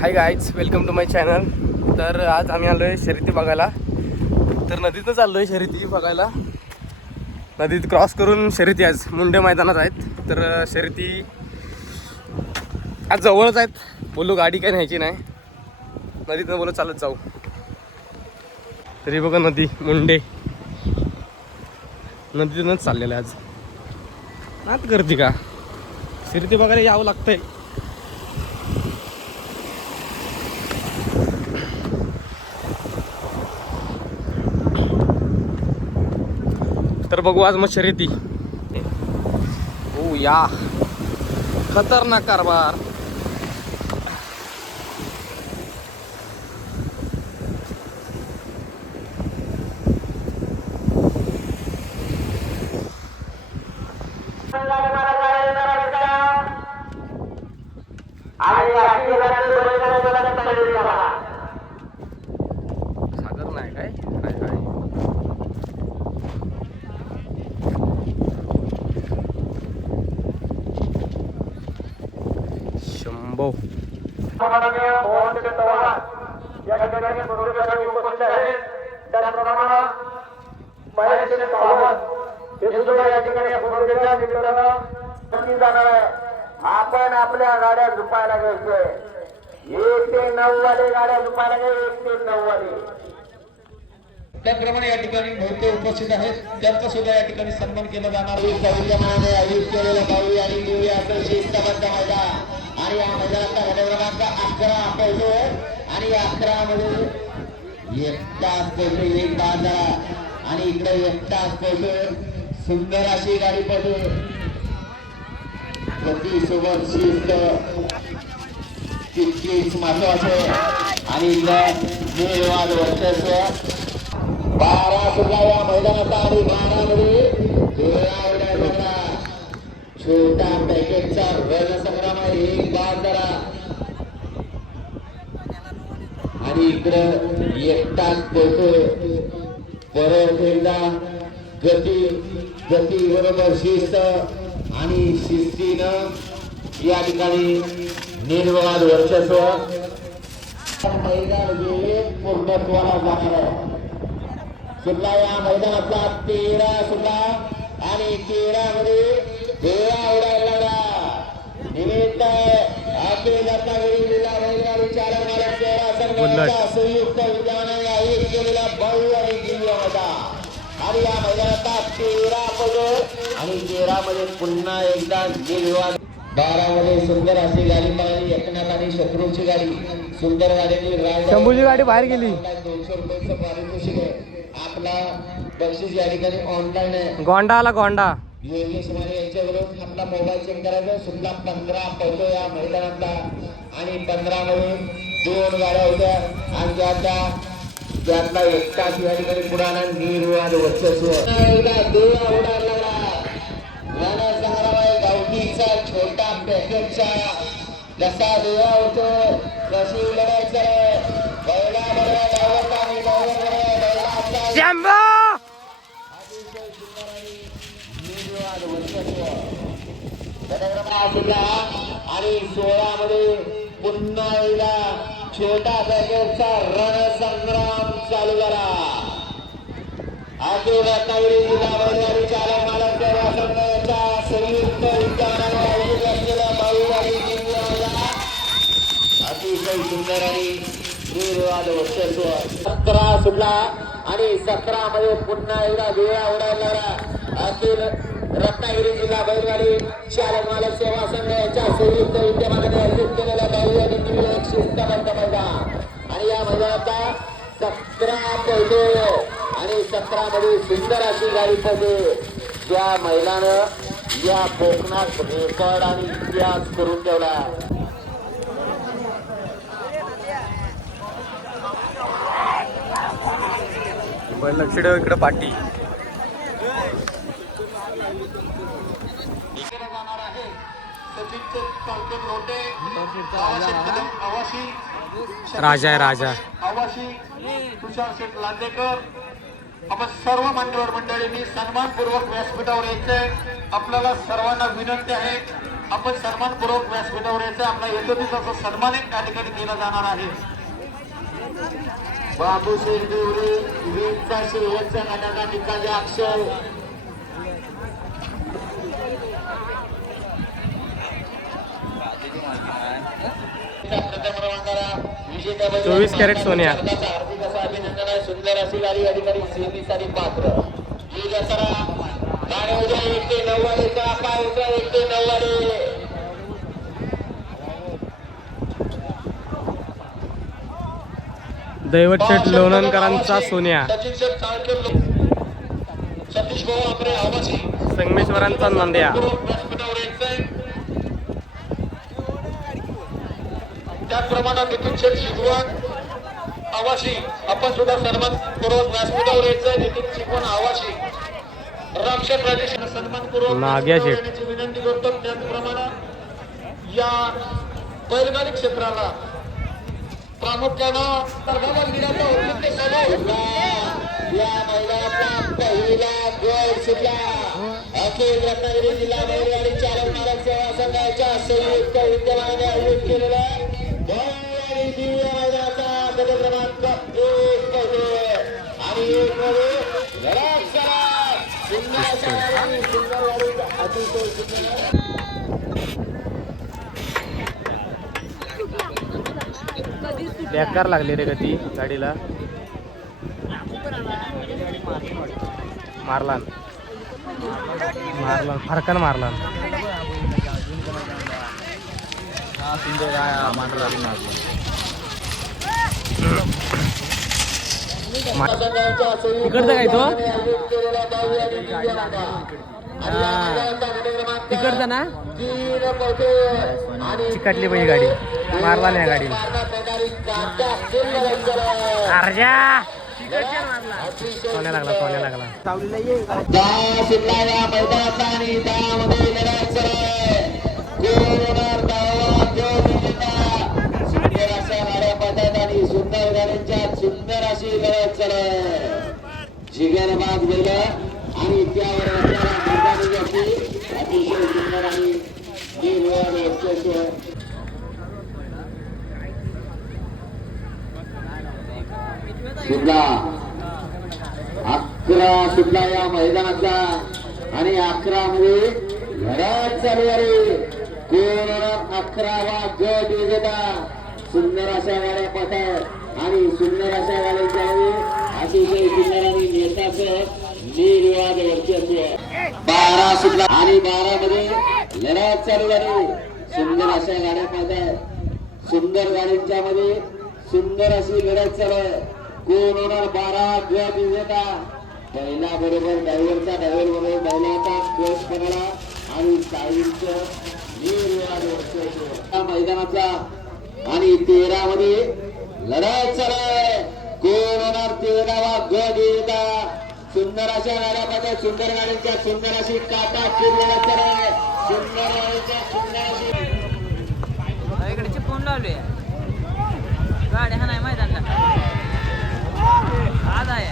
High guys, welcome to my channel. तर आज आम्ही आलो आहे शर्यती बघायला. तर नदीतनं चाललो आहे शर्यती बघायला. नदीत क्रॉस करून शर्यती आज मुंडे मैदानात आहेत. तर शर्यती आज जवळच आहेत. बोलू गाडी काय न्यायची नाही, नदीतनं बोलू चालत जाऊ. तरी बघा नदी मुंडे नदीतूनच चाललेलं आहे आज. नात गर्दी का शर्यती बघायला यावं लागतंय. तर बघू आज मग शर्यती. ओ या खतरनाक कारभार. सागर नाही काय काय काय शंभो आपण आपल्या गाड्या झुपायला घ्यायचोय. 1 ते 9 वाले गाड्या झुपायला घ्या. 1 ते 9 वाले. त्याप्रमाणे या ठिकाणी बहुतेक उपस्थित आहेत, त्यांचा सुद्धा या ठिकाणी सन्मान केला जाणार आहे. आयोजित केलेला बावी आणि देवी असं शिस्तबद्ध मैदान आणि या मैदानाचा क्रमांक 11 पहिलो आणि 11 मध्ये एकटाच पहिलो एक बाजार आणि इकडे एकटाच पहिलो सुंदर अशी गाडी पडली. सोबत शिस्त तितकीच महत्वाचे आणि निर्वाद वर्चस्व 12 सुद्धा या मैदानाचा आणि 12 मध्ये छोटा पॅकेजचा रणसंग्राम आहे. एक बाद जरा आणि इकडं एकटाच पोहोचतोय. परत एकदा गती बरोबर शिस्त आणि शिस्तीनं या ठिकाणी निर्वाद वर्चस्व मैदान गेले पूर्णत्वाला जाणार आहे. सुद्धा या मैदानातला 13 सुद्धा आणि 13 मध्ये वेळा उडायला निमित्त अखिल रत्नागिरी जिल्हा बैलगाडी चालक मालक सेवा संघाचा संयुक्त विद्यमाने आयोजित केलेला भव्य आणि दिव्य मैदान आणि या मैदानाचा 13 पदर आणि 13 मध्ये पुन्हा एकदा निर्वाद. 12 मध्ये सुंदर अशी गाडी पळाली. एकनाथ आणि शत्रूची गाडी सुंदर गाडीने शंभूची गाडी बाहेर गेली. 200 रुपयाचं पारितोषिक आहे. आपला बक्षीस या ठिकाणी ऑनलाईन आहे. गोंडा आला गोंडा. योगेश माने यांच्याकडून आपला मोबाईल चेक करायचा. सुद्धा 15 पहिलो या मैदानातला आणि 15 मध्ये 2 गाड्या होत्या आणि त्यातला एकटाच या ठिकाणी पुढाला निर्वाद वर्चस्व. गावठीचा छोटा पॅकेजचा जसा देवा होतो तशी लढायचं. आणि 16 मध्ये पुन्हा एकदा छोटा पॅकेजचा रणसंग्राम चालू झाला. अखिल रत्नागिरी जिल्हा बैलगाडी चालक मालक सेवा संघाच्या संयुक्त विद्यमाने आयोजित असलेला बावी आणि दिव्य मैदान अतिशय सुंदर आणि निर्वाद वर्चस्व. 17 सुटला आणि 17 मध्ये पुन्हा एकदा वेळा उडायला लागला. अखिल रत्नागिरी जिल्हा बैलगाडी चालक मालक सेवा संघ यांच्या संयुक्त विद्यमाने आयोजित केलेला बावी आणि दिव्य एक शिस्तबद्ध मैदान आणि या मैदानाचा 17 पहिलो आणि 17 मध्ये सुंदर अशी गाडी पडली. त्या महिलानं या कोकणात रेकॉर्ड आणि इतिहास करून ठेवला. लक्ष ठेव इकडे पाठी. जाणार आहे सचिनचे तालुके लोटे आवाशी राजा आहे राजा. आवाशी तुषार शेठ लांदेकर आपण सर्व मान्यवर मंडळींनी सन्मानपूर्वक व्यासपीठावर यायचंय. आपल्याला सर्वांना विनंती आहे आपण सन्मानपूर्वक व्यासपीठावर यायचं. आपला येतो सन्मान एक त्या ठिकाणी केला जाणार आहे. बाबू शेरदेवरे वीजचा शेवटचा गटाचा निकाल अक्षर प्रथम 24 कॅरेट सोन्या. हार्दिक असं अभिनंदन आहे. सुंदर अशी गाडी या ठिकाणी सेमीसाठी पात्र. ही दसरा गाडी उद्या 1 ते 9 वाजेचा पाय उद्या 1 ते 9 वाजे. दैवत शेठ लोणंदकरांचा सोन्या. सचिन शेठ चाळकर, सतीश भाऊ आपले आवासी संगमेश्वरांचा नांद्या. व्यासपीठावर यायचंय. त्याचप्रमाणे नितीन शेठ शिकवण आवासी आपण सुद्धा सन्मानपूर्वक व्यासपीठावर यायचंय. नितीन शिकवण आवासी रामशेठ राजेश सन्मानपूर्वक नाग्या शेठ. येण्याची विनंती करतो. त्याचप्रमाणे या बैलगाडी क्षेत्राला प्रामुख्यानं मंदिराचा औचित्य साधून या मैदानाचा पहिला गोल सुटला. अखिल रत्नागिरी जिल्हा बैलगाडी चालक मालक सेवा संघाच्या संयुक्त विद्यमानाने आयोजित केलेला बैलगाडी दिव्य मैदानाचा गट क्रमांक 1 मध्ये आणि 1 मध्ये लढत चला. सुंदर सुंदर गाडी अतिशय सुंदर. बेकार लागली रे गती गाडीला. मारला फरकान मारला. तिकडचा काय तो तिकडचा ना चिकटली पाहिजे गाडी. मारला नाही गाडीला. सोन्या लागला सोन्या लागला. सुंदर गाड्यांच्या सुंदर अशी लढत चालय. जिगरबाज गेलं आणि त्यावर अतिशय सुंदर आणि सुटला 11 सुटला या मैदानाचा आणि 11 मध्ये लढत चालू आहे. कोण 11वा गट विजेता. सुंदर अशा गाड्या पथक आणि सुंदर अशा गाड्यांच्या अतिशय सुंदर आणि नेताचं निर्वाद वर्चस्व. 12 सुटला आणि 12 मध्ये लढत चालू झाली. सुंदर अशा गाड्या पथक सुंदर गाड्यांच्या मध्ये सुंदर अशी लढत चालू आहे. कोण होणार 12 गट विजेता. पहिला बरोबर ड्रायव्हरचा ड्रायव्हर बरोबर बैलाचा गट पकडला आणि साईंचं निर्वाद वर्चस्व मैदानाचा आणि 13 मध्ये लढत चालू आहे. कोण होणार 13वा गट विजेता. सुंदर अशा गाड्या पाहतात. सुंदर गाड्यांच्या सुंदर अशी काटा फिरलेला चालू आहे. सुंदर गाड्यांच्या सुंदर अशी इकडे फोन लावले गाडी हा नाही मैदानला आज आहे.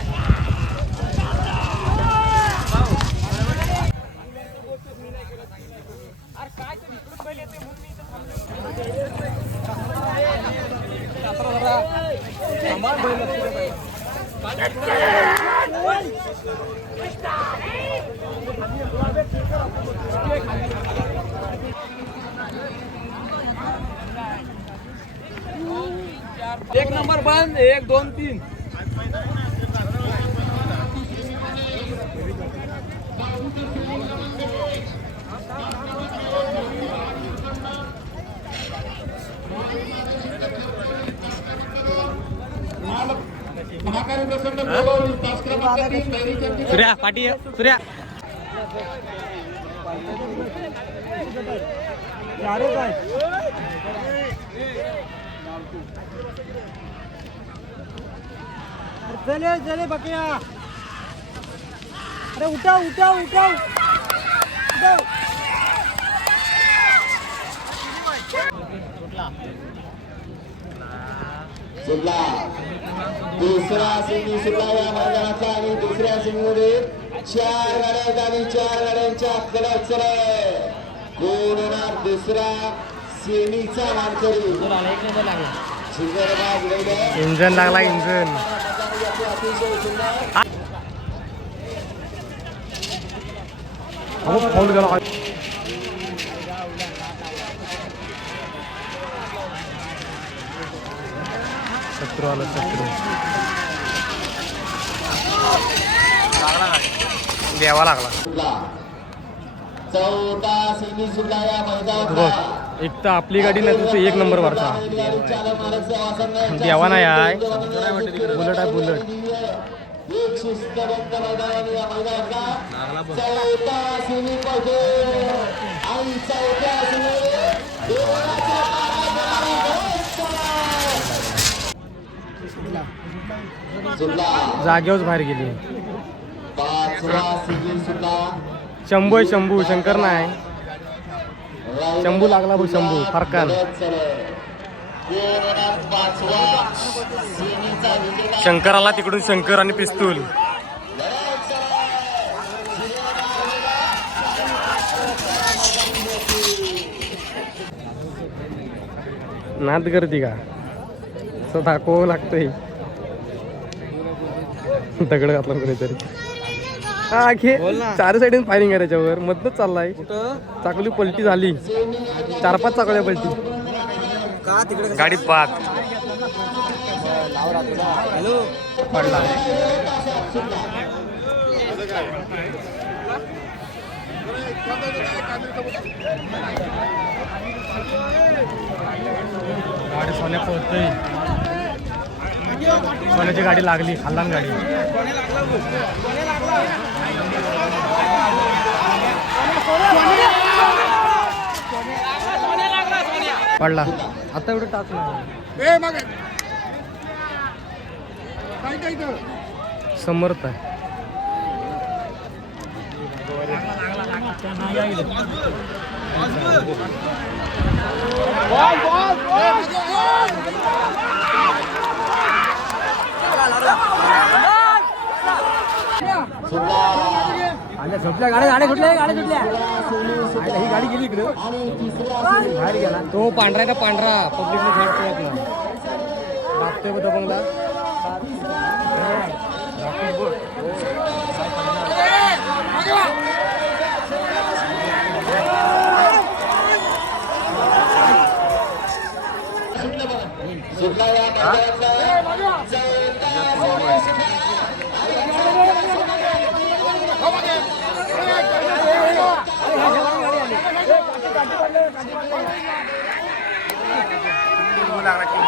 एक नंबर बंद 1 2 3. सूर्या पाठी सूर्या चले चले बकिया. अरे उठाव उठाव उठाव सुटला. दुसरा सिंगी सुटला या मैदानाचा आणि दुसऱ्या सिंगमध्ये 4 गाड्या आणि 4 गाड्यांच्या कडक चढ. कोरोना दुसरा सेमीचा मानकरी शिखरबाज लेले इंजन लागला इंजन. अतिशय सुंदर फाऊल गेला. शत्रू आला शत्रू. द्यावा लागला. चौथा सेमी सुद्धा या बघ मैदानात एक तर आपली गाडी नाही तर एक नंबर वरचा द्यावा नाही आहे. बुलेट आहे बुलेट. एक शिस्तबद्ध मैदान या मैदानात चौथा सेमी पडतो आणि चौथ्या सुद्धा जागेवर बाहेर गेली. पाचवा सेमी सुद्धा शंभू आहे शंभू. शंकर नाही. शंभू लागला बघ शंभू फरकान. शंकर आला तिकडून शंकर आणि पिस्तूल. नाद करते का असं दाखवावं लागतंय. दगड घातला कोणीतरी. हा घे. चार साईडून फायरिंग आहे त्याच्यावर. मधनच चाललाय. चाकली पलटी झाली. 4-5 चाकल्या पलटी गाडीत पात पडला. गाडी सोन्या पोहोचतोय. सोन्याची गाडी लागली. खाल्लान गाडी. पडला. आता एवढं टाचलं. समर्थ आहे. सुटल्या गाड्या सुटल्या. ही गाडी गेली इकडे बाहेर गेला. तो पांढरा आहे का पांढरा पब्लिकने खेळतोय बागतोय बघ बंगला. सुद्धा या लागला